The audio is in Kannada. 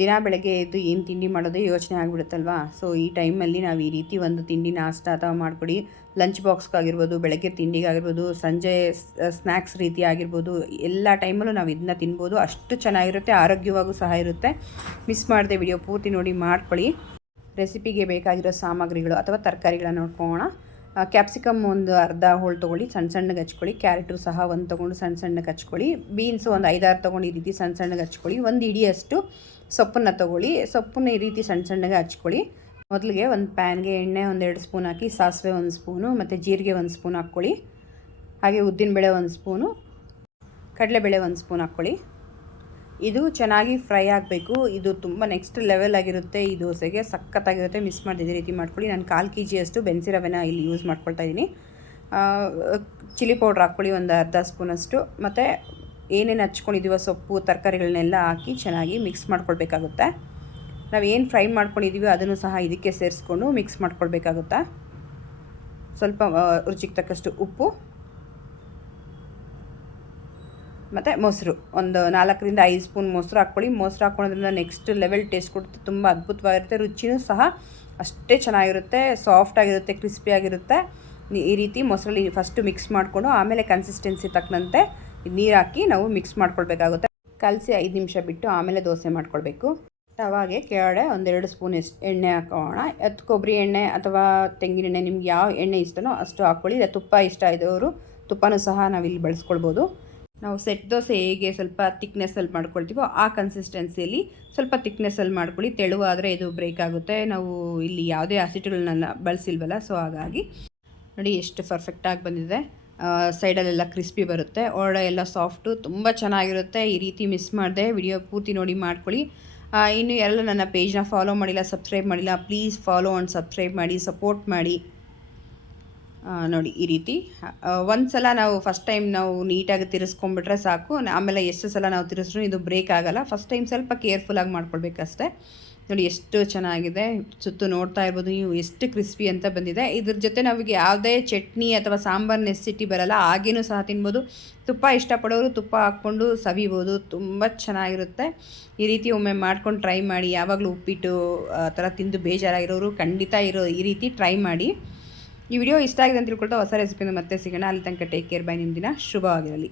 ದಿನ ಬೆಳಗ್ಗೆ ಎದ್ದು ಏನು ತಿಂಡಿ ಮಾಡೋದೇ ಯೋಚನೆ ಆಗಿಬಿಡುತ್ತಲ್ವಾ? ಸೊ ಈ ಟೈಮಲ್ಲಿ ನಾವು ಈ ರೀತಿ ಒಂದು ತಿಂಡಿ ನಾಷ್ಟ ಅಥವಾ ಮಾಡಿಕೊಡಿ. ಲಂಚ್ ಬಾಕ್ಸ್ಗಾಗಿರ್ಬೋದು ಬೆಳಗ್ಗೆ ತಿಂಡಿಗಾಗಿರ್ಬೋದು, ಸಂಜೆ ಸ್ನ್ಯಾಕ್ಸ್ ರೀತಿ ಆಗಿರ್ಬೋದು, ಎಲ್ಲ ಟೈಮಲ್ಲೂ ನಾವು ಇದನ್ನ ತಿನ್ಬೋದು. ಅಷ್ಟು ಚೆನ್ನಾಗಿರುತ್ತೆ, ಆರೋಗ್ಯವಾಗೂ ಸಹ ಇರುತ್ತೆ. ಮಿಸ್ ಮಾಡದೆ ವಿಡಿಯೋ ಪೂರ್ತಿ ನೋಡಿ ಮಾಡ್ಕೊಳ್ಳಿ ರೆಸಿಪಿಗೆ ಬೇಕಾಗಿರೋ ಸಾಮಗ್ರಿಗಳು ಅಥವಾ ತರಕಾರಿಗಳನ್ನ ನೋಡ್ಕೊಳ್ಳೋಣ ಕ್ಯಾಪ್ಸಿಕಮ್ ಒಂದು ಅರ್ಧ ಹೋಳು ತೊಗೊಳ್ಳಿ ಸಣ್ಣ ಸಣ್ಣಗೆ ಹಚ್ಕೊಳ್ಳಿ. ಕ್ಯಾರೆಟು ಸಹ ಒಂದು ತೊಗೊಂಡು ಸಣ್ಣ ಸಣ್ಣಗೆ ಹಚ್ಕೊಳ್ಳಿ. ಬೀನ್ಸ್ ಒಂದು ಐದಾರು ತೊಗೊಂಡು ಈ ರೀತಿ ಸಣ್ಣ ಸಣ್ಣಗೆ ಹಚ್ಕೊಳ್ಳಿ. ಒಂದು ಇಡಿಯಷ್ಟು ಸೊಪ್ಪನ್ನು ತೊಗೊಳ್ಳಿ. ಸೊಪ್ಪನ್ನ ಈ ರೀತಿ ಸಣ್ಣ ಸಣ್ಣಗೆ ಹಚ್ಕೊಳ್ಳಿ. ಮೊದಲಿಗೆ ಒಂದು ಪ್ಯಾನ್ಗೆ ಎಣ್ಣೆ ಒಂದೆರಡು ಸ್ಪೂನ್ ಹಾಕಿ, ಸಾಸಿವೆ ಒಂದು ಸ್ಪೂನು, ಮತ್ತು ಜೀರಿಗೆ ಒಂದು ಸ್ಪೂನ್ ಹಾಕ್ಕೊಳ್ಳಿ. ಹಾಗೆ ಉದ್ದಿನಬೇಳೆ ಒಂದು ಸ್ಪೂನು, ಕಡಲೆಬೇಳೆ ಒಂದು ಸ್ಪೂನ್ ಹಾಕ್ಕೊಳ್ಳಿ. ಇದು ಚೆನ್ನಾಗಿ ಫ್ರೈ ಆಗಬೇಕು. ಇದು ತುಂಬ ನೆಕ್ಸ್ಟ್ ಲೆವೆಲ್ ಆಗಿರುತ್ತೆ. ಈ ದೋಸೆಗೆ ಸಖತ್ತಾಗಿರುತ್ತೆ. ಮಿಸ್ ಮಾಡಿದ ರೀತಿ ಮಾಡ್ಕೊಳ್ಳಿ. ನಾನು ಕಾಲು ಕೆ ಜಿಯಷ್ಟು ಬೆನ್ಸಿ ರವೆನ ಇಲ್ಲಿ ಯೂಸ್ ಮಾಡ್ಕೊಳ್ತಾ ಇದ್ದೀನಿ. ಚಿಲ್ಲಿ ಪೌಡ್ರ್ ಹಾಕ್ಕೊಳ್ಳಿ, ಒಂದು ಅರ್ಧ ಸ್ಪೂನಷ್ಟು ಮತ್ತು ಏನೇನು ಹಚ್ಕೊಂಡಿದ್ದೀವೋ ಸೊಪ್ಪು, ತರಕಾರಿಗಳನ್ನೆಲ್ಲ ಹಾಕಿ ಚೆನ್ನಾಗಿ ಮಿಕ್ಸ್ ಮಾಡ್ಕೊಳ್ಬೇಕಾಗುತ್ತೆ. ನಾವು ಏನು ಫ್ರೈ ಮಾಡ್ಕೊಂಡಿದ್ದೀವಿ ಅದನ್ನು ಸಹ ಇದಕ್ಕೆ ಸೇರಿಸ್ಕೊಂಡು ಮಿಕ್ಸ್ ಮಾಡ್ಕೊಳ್ಬೇಕಾಗುತ್ತೆ? ಸ್ವಲ್ಪ ರುಚಿಗೆ ತಕ್ಕಷ್ಟು ಉಪ್ಪು. ಮತ್ತು ಮೊಸರು. ಒಂದು ನಾಲ್ಕರಿಂದ ಐದು ಸ್ಪೂನ್ ಮೊಸರು ಹಾಕ್ಕೊಳ್ಳಿ. ಮೊಸರು ಹಾಕ್ಕೊಳೋದ್ರಿಂದ ನೆಕ್ಸ್ಟ್ ಲೆವೆಲ್ ಟೇಸ್ಟ್ ಕೊಡುತ್ತೆ. ತುಂಬ ಅದ್ಭುತವಾಗಿರುತ್ತೆ. ರುಚಿನೂ ಸಹ ಅಷ್ಟೇ ಚೆನ್ನಾಗಿರುತ್ತೆ ಸಾಫ್ಟಾಗಿರುತ್ತೆ ಕ್ರಿಸ್ಪಿಯಾಗಿರುತ್ತೆ ಈ ರೀತಿ ಮೊಸರಲ್ಲಿ ಫಸ್ಟು ಮಿಕ್ಸ್ ಮಾಡಿಕೊಂಡು ಆಮೇಲೆ ಕನ್ಸಿಸ್ಟೆನ್ಸಿ ತಕ್ಕಂತೆ ನೀರು ಹಾಕಿ ನಾವು ಮಿಕ್ಸ್ ಮಾಡ್ಕೊಳ್ಬೇಕಾಗುತ್ತೆ. ಕಲಸಿ ಐದು ನಿಮಿಷ ಬಿಟ್ಟು ಆಮೇಲೆ ದೋಸೆ ಮಾಡ್ಕೊಳ್ಬೇಕು. ತವಾಗೆ ಕೆಳಗಡೆ ಒಂದೆರಡು ಸ್ಪೂನ್ ಎಷ್ಟು ಎಣ್ಣೆ ಹಾಕೋಣ. ಅದು ಕೊಬ್ಬರಿ ಎಣ್ಣೆ ಅಥವಾ ತೆಂಗಿನ ಎಣ್ಣೆ ನಿಮ್ಗೆ ಯಾವ ಎಣ್ಣೆ ಇಷ್ಟನೋ ಅಷ್ಟು ಹಾಕ್ಕೊಳ್ಳಿ. ಇಲ್ಲ ತುಪ್ಪ ಇಷ್ಟ ಇದ್ದವರು ತುಪ್ಪನೂ ಸಹ ನಾವಿಲ್ಲಿ ಬಳಸ್ಕೊಳ್ಬೋದು. ನಾವು ಸೆಟ್ ದೋಸೆ ಹೇಗೆ ಸ್ವಲ್ಪ ತಿಕ್ನೆಸ್ಸಲ್ಲಿ ಮಾಡ್ಕೊಳ್ತೀವೋ ಆ ಕನ್ಸಿಸ್ಟೆನ್ಸಿಯಲ್ಲಿ ಸ್ವಲ್ಪ ತಿಕ್ನೆಸ್ಸಲ್ಲಿ ಮಾಡ್ಕೊಳ್ಳಿ. ತೆಳುವಾದರೆ ಇದು ಬ್ರೇಕ್ ಆಗುತ್ತೆ. ನಾವು ಇಲ್ಲಿ ಯಾವುದೇ ಹಸಿಟ್ಟುಗಳನ್ನ ಬಳಸಿಲ್ವಲ್ಲ ಸೊ ಹಾಗಾಗಿ ನೋಡಿ ಎಷ್ಟು ಪರ್ಫೆಕ್ಟಾಗಿ ಬಂದಿದೆ. ಸೈಡಲ್ಲೆಲ್ಲ ಕ್ರಿಸ್ಪಿ ಬರುತ್ತೆ. ಒಳ ಎಲ್ಲ ಸಾಫ್ಟು ತುಂಬ ಚೆನ್ನಾಗಿರುತ್ತೆ. ಈ ರೀತಿ ಮಿಸ್ ಮಾಡಿದೆ ವಿಡಿಯೋ ಪೂರ್ತಿ ನೋಡಿ ಮಾಡ್ಕೊಳ್ಳಿ. ಇನ್ನು ಎಲ್ಲ ನನ್ನ ಪೇಜ್ನ ಫಾಲೋ ಮಾಡಿಲ್ಲ ಸಬ್ಸ್ಕ್ರೈಬ್ ಮಾಡಿಲ್ಲ ಪ್ಲೀಸ್ ಫಾಲೋ ಆ್ಯಂಡ್ ಸಬ್ಸ್ಕ್ರೈಬ್ ಮಾಡಿ ಸಪೋರ್ಟ್ ಮಾಡಿ. ನೋಡಿ, ಈ ರೀತಿ. ಒಂದು ಸಲ ನಾವು ಫಸ್ಟ್ ಟೈಮ್ ನಾವು ನೀಟಾಗಿ ತಿರ್ಸ್ಕೊಂಡ್ಬಿಟ್ರೆ ಸಾಕು. ಆಮೇಲೆ ಎಷ್ಟು ಸಲ ನಾವು ತಿರ್ಸಿದ್ರು ಇದು ಬ್ರೇಕ್ ಆಗೋಲ್ಲ. ಫಸ್ಟ್ ಟೈಮ್ ಸ್ವಲ್ಪ ಕೇರ್ಫುಲ್ಲಾಗಿ ಮಾಡ್ಕೊಳ್ಬೇಕಷ್ಟೇ. ನೋಡಿ, ಎಷ್ಟು ಚೆನ್ನಾಗಿದೆ. ಸುತ್ತು ನೋಡ್ತಾ ಇರ್ಬೋದು ನೀವು, ಎಷ್ಟು ಕ್ರಿಸ್ಪಿ ಅಂತ ಬಂದಿದೆ. ಇದ್ರ ಜೊತೆ ನಮಗೆ ಯಾವುದೇ ಚಟ್ನಿ ಅಥವಾ ಸಾಂಬಾರ್ ನೆಸಿಟಿ ಬರಲ್ಲ. ಹಾಗೇನೂ ಸಹ ತಿನ್ಬೋದು. ತುಪ್ಪ ಇಷ್ಟಪಡೋರು ತುಪ್ಪ ಹಾಕ್ಕೊಂಡು ಸವಿಬೋದು. ತುಂಬ ಚೆನ್ನಾಗಿರುತ್ತೆ. ಈ ರೀತಿ ಒಮ್ಮೆ ಮಾಡ್ಕೊಂಡು ಟ್ರೈ ಮಾಡಿ. ಯಾವಾಗಲೂ ಉಪ್ಪಿಟ್ಟು, ಆ ಥರ ತಿಂದು ಬೇಜಾರಾಗಿರೋರು ಖಂಡಿತ ಇರೋ ಈ ರೀತಿ ಟ್ರೈ ಮಾಡಿ. ಈ ವಿಡಿಯೋ ಇಷ್ಟ ಆಗಿದೆ ಅಂತ ತಿಳ್ಕೊಳ್ತಾ ಹೊಸ ರೆಸಿಪಿಯಿಂದ ಮತ್ತೆ ಸಿಗೋಣ. ಅಲ್ಲಿ ತನಕ ಟೇಕ್ ಕೇರ್ ಬೈ ನಿಮ್ಮ ದಿನ. ಶುಭವಾಗಿರಲಿ.